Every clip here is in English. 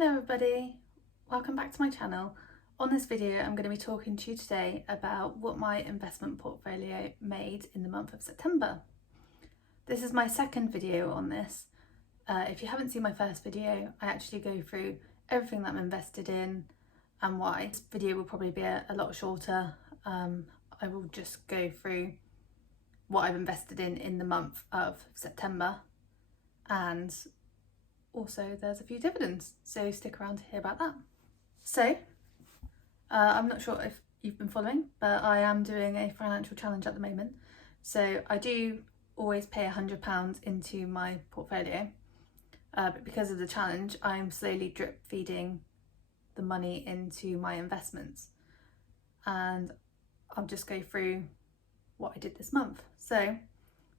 Hello everybody, welcome back to my channel. On this video I'm going to be talking to you today about what my investment portfolio made in the month of September. This is my second video on this. If you haven't seen my first video, I actually go through everything that I'm invested in and why. This video will probably be a lot shorter. I will just go through what I've invested in the month of September, and also there's a few dividends, so stick around to hear about that. So I'm not sure if you've been following, but I am doing a financial challenge at the moment. So I do always pay £100 into my portfolio, but because of the challenge I'm slowly drip feeding the money into my investments, and I'll just go through what I did this month. So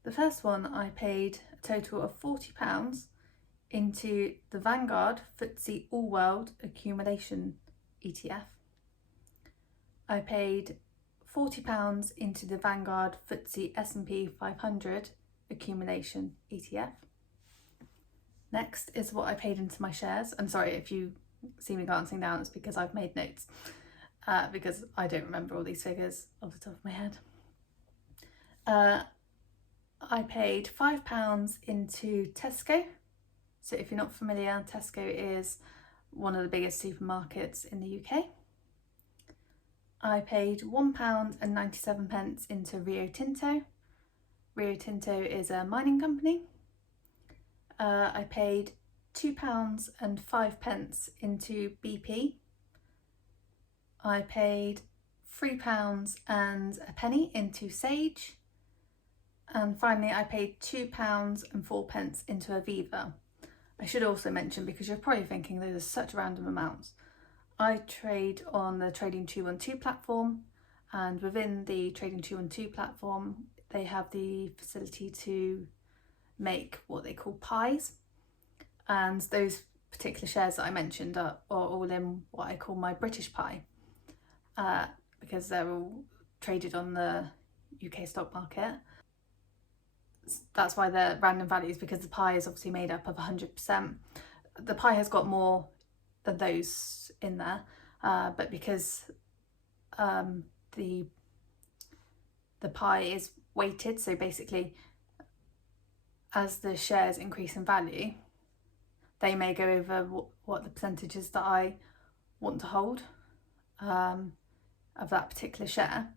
the first one, I paid a total of £40 into the Vanguard FTSE All World Accumulation ETF. I paid £40 into the Vanguard FTSE S&P 500 Accumulation ETF. Next is what I paid into my shares. I'm sorry if you see me glancing down, it's because I've made notes, because I don't remember all these figures off the top of my head. I paid £5 into Tesco. So if you're not familiar, Tesco is one of the biggest supermarkets in the UK. I paid £1.97 into Rio Tinto. Rio Tinto is a mining company. I paid £2.05 into BP. I paid £3.01 into Sage. And finally I paid £2.04 into Aviva. I should also mention, because you're probably thinking those are such random amounts, I trade on the Trading 212 platform, and within the Trading 212 platform they have the facility to make what they call pies, and those particular shares that I mentioned are all in what I call my British pie, because they're all traded on the UK stock market. That's why they're random values, because the pie is obviously made up of 100%. The pie has got more than those in there, but because the pie is weighted, so basically as the shares increase in value, they may go over what the percentages that I want to hold of that particular share.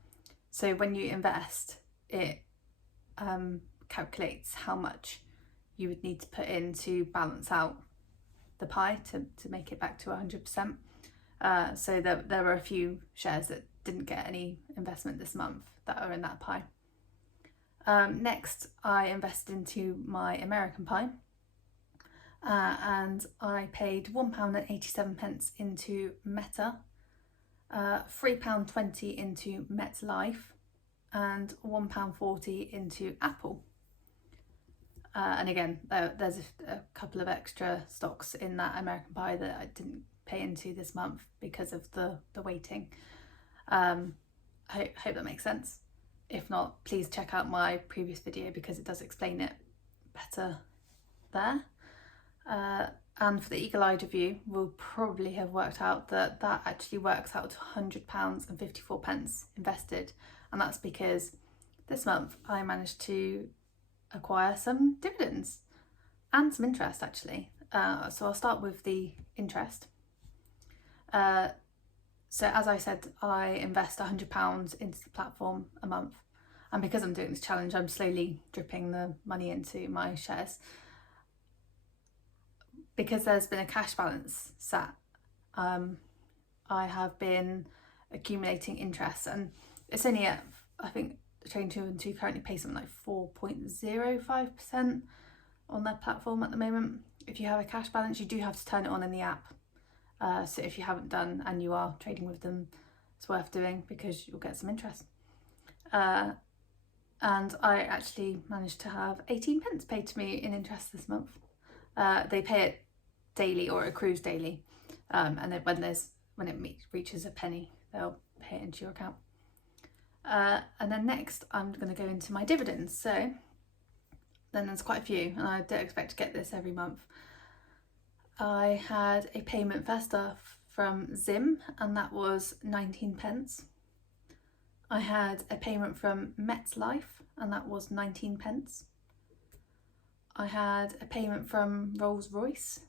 So when you invest, it calculates how much you would need to put in to balance out the pie to make it back to 100%. So there were a few shares that didn't get any investment this month that are in that pie. Next I invested into my American pie, and I paid £1.87 into Meta, £3.20 into MetLife, and £1.40 into Apple. And again, there's a couple of extra stocks in that American pie that I didn't pay into this month because of the weighting. I hope that makes sense. If not, please check out my previous video because it does explain it better there. And for the eagle-eyed review, we'll probably have worked out that that actually works out to £100.54 invested, and that's because this month I managed to acquire some dividends and some interest actually. So I'll start with the interest. So as I said, I invest £100 into the platform a month, and because I'm doing this challenge I'm slowly dripping the money into my shares. Because there's been a cash balance sat, I have been accumulating interest, and it's only at, I think Trading 212 currently pays something like 4.05% on their platform at the moment. If you have a cash balance, you do have to turn it on in the app. So if you haven't done and you are trading with them, it's worth doing because you'll get some interest. And I actually managed to have 18p paid to me in interest this month. They pay it daily, or accrues daily, and then when it reaches a penny, they'll pay it into your account. And then next I'm going to go into my dividends. So then there's quite a few, and I don't expect to get this every month. I had a payment first off from Zim, and that was 19p. I had a payment from MetLife, and that was 19p. I had a payment from Rolls-Royce,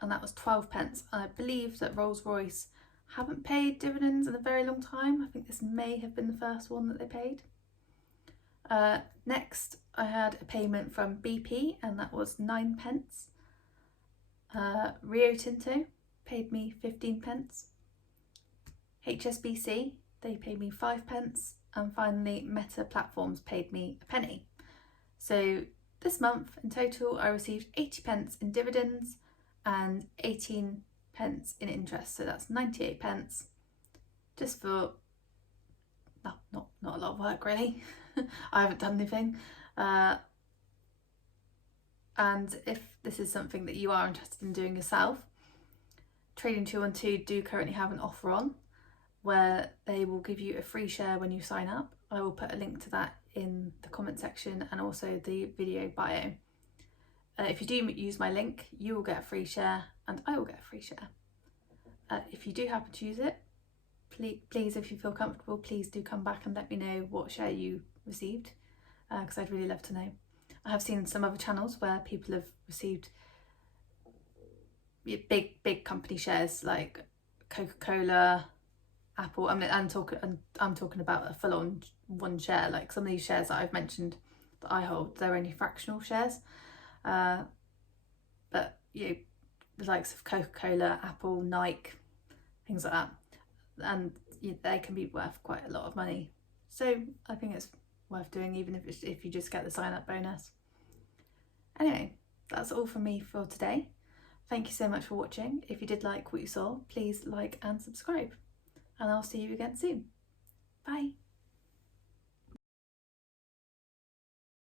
and that was 12p. I believe that Rolls-Royce haven't paid dividends in a very long time. I think this may have been the first one that they paid. Next, I had a payment from BP, and that was 9p. Rio Tinto paid me 15p. HSBC, they paid me 5p. And finally, Meta Platforms paid me a penny. So this month in total, I received 80p in dividends and 18p in interest. So that's 98p, just for not a lot of work really. I haven't done anything. And if this is something that you are interested in doing yourself, Trading 212 do currently have an offer on where they will give you a free share when you sign up. I will put a link to that in the comment section and also the video bio. If you do use my link, you will get a free share and I will get a free share. If you do happen to use it, please, if you feel comfortable, please do come back and let me know what share you received, because I'd really love to know. I have seen some other channels where people have received big company shares like Coca-Cola, Apple. I mean, I'm talking about a full-on one share. Like some of these shares that I've mentioned that I hold, they're only fractional shares. But the likes of Coca-Cola, Apple, Nike, things like that, and they can be worth quite a lot of money. So I think it's worth doing, even if you just get the sign-up bonus. Anyway, that's all from me for today. Thank you so much for watching. If you did like what you saw, please like and subscribe, and I'll see you again soon. Bye.